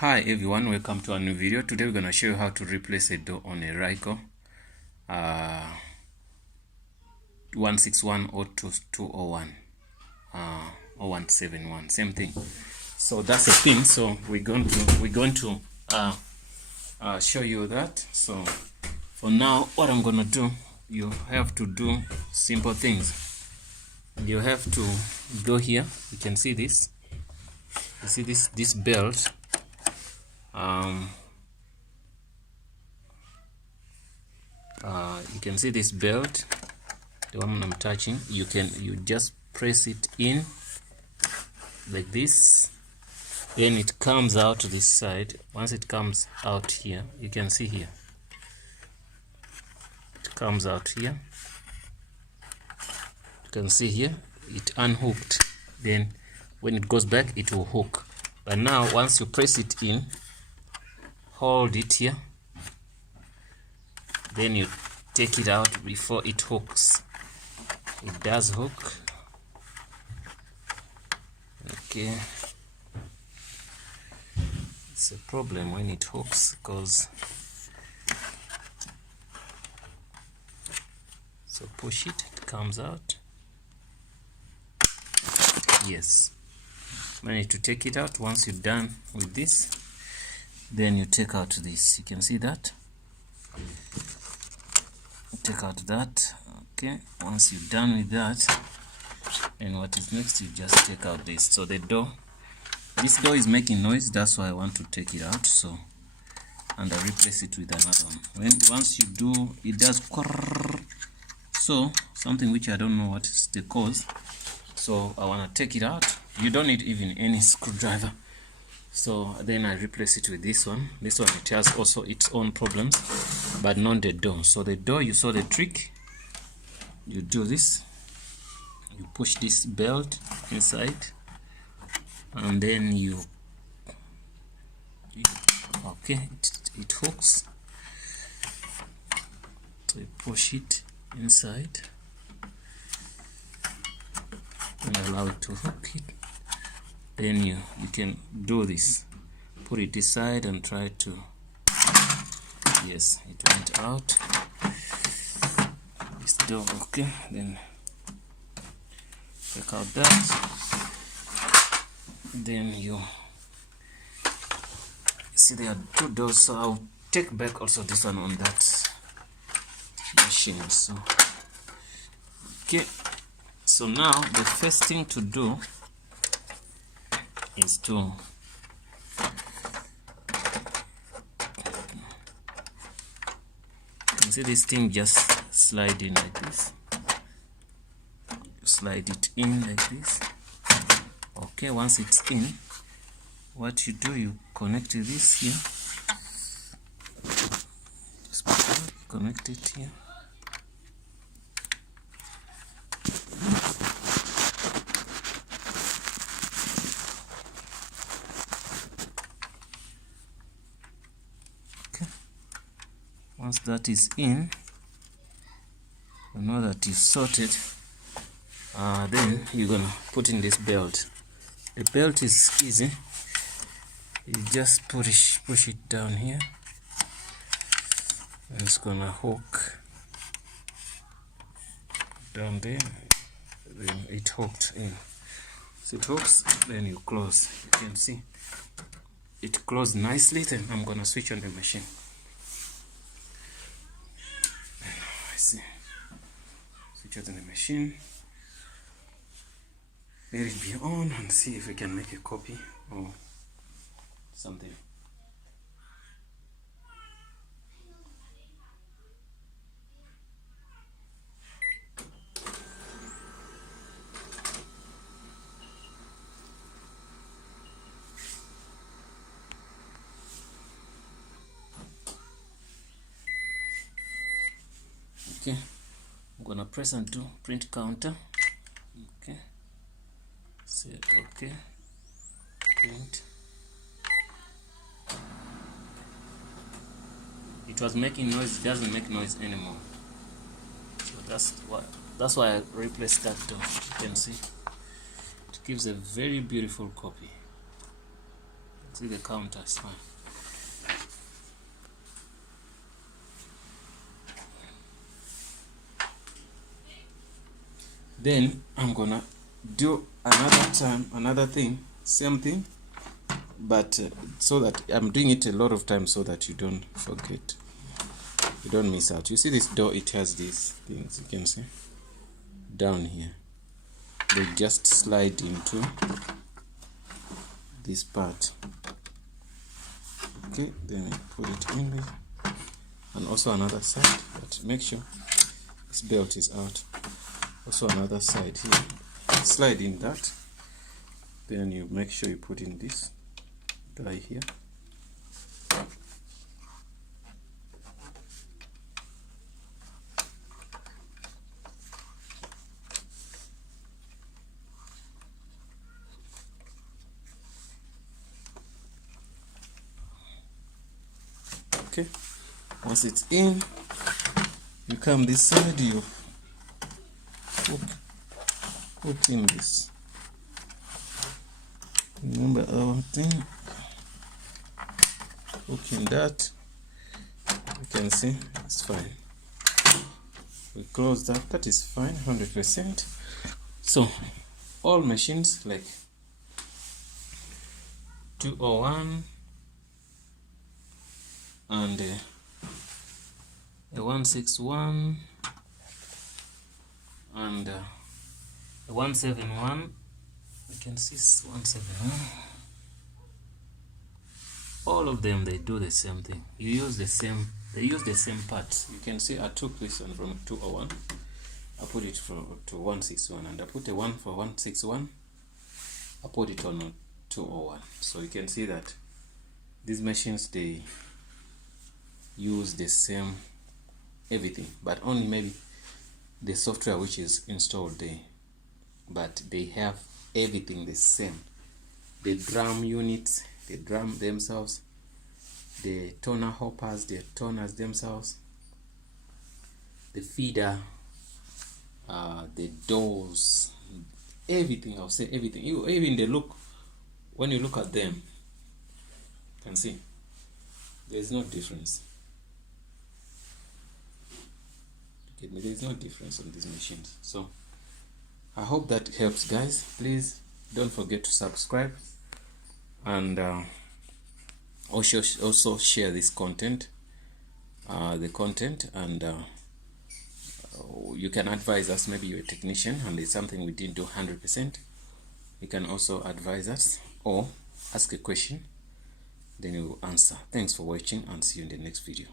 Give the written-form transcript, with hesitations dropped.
Hi everyone, welcome to a new video. Today we're going to show you how to replace a door on a Ricoh 161 or 201 or 171, same thing. So that's the pin. So we're going to show you that. So for now, what I'm going to do, you have to do simple things. You have to go here. You can see this. You see this belt. You can see this belt, the one I'm touching. You just press it in like this, then it comes out to this side. Once it comes out here, you can see here, it comes out here. You can see here it unhooked, then when it goes back it will hook. But now once you press it in, hold it here, then you take it out before it hooks. It does hook. Okay, it's a problem when it hooks, because so push it, it comes out. Yes, I need to take it out. Once you're done with this, then you take out this. You can see that. Take out that. Okay, once you're done with that, and what is next, you just take out this. So the door, this door is making noise, that's why I want to take it out. So, and I replace it with another one. Once you do, it does so something which I don't know what is the cause. So I want to take it out. You don't need even any screwdriver. So then I replace it with this one. This one, it has also its own problems, but not the door. So the door, you saw the trick. You do this, you push this belt inside, and then okay, it hooks. So you push it inside and allow it to hook it. Then you can do this, put it aside and try to, yes, it went out. This door, okay, then take out that. Then you see there are two doors, so I'll take back also this one on that machine. So okay, so now the first thing to do is to you can see this thing just slide in like this. You slide it in like this. Okay, once it's in, what you do, you connect this here. Just connect it here. Once that is in, you know that you've sorted. Then you're gonna put in this belt. The belt is easy. You just push it down here, and it's gonna hook down there. Then it hooked in. So it hooks, then you close. You can see it closed nicely. Then I'm gonna switch on the machine. See, switch out on the machine, let it be on, and see if we can make a copy or something. Okay, I'm gonna press and do print counter. Okay, say okay, print. It was making noise, it doesn't make noise anymore. So that's why I replaced that door. You can see it gives a very beautiful copy. See the counter is fine. Then I'm gonna do another thing, same thing, but so that I'm doing it a lot of times so that you don't forget, you don't miss out. You see this door, it has these things, you can see down here, they just slide into this part. Okay, then we put it in there, and also another side, but make sure this belt is out. Also another side here, slide in that, then you make sure you put in this guy here. Okay, once it's in, you come this side, you put in this. Remember our thing, hook in that, you can see it's fine. We close that, that is fine, 100%. So all machines like 201 and a 161 and a 171, you can see 171. All of them, they do the same thing. You use the same, they use the same parts. You can see I took this one from 201, I put it to 161, and I put a one for 161, I put it on 201. So you can see that these machines, they use the same everything, but only maybe the software which is installed there, but they have everything the same. The drum units, the drum themselves, the toner hoppers, the toners themselves, the feeder, the doors, everything. I'll say everything. Even the look, when you look at them, you can see there's no difference. There's no difference on these machines. So I hope that helps, guys. Please don't forget to subscribe, and also share this content, and you can advise us. Maybe you're a technician and it's something we didn't do 100%, you can also advise us or ask a question, then we will answer. Thanks for watching, and see you in the next video.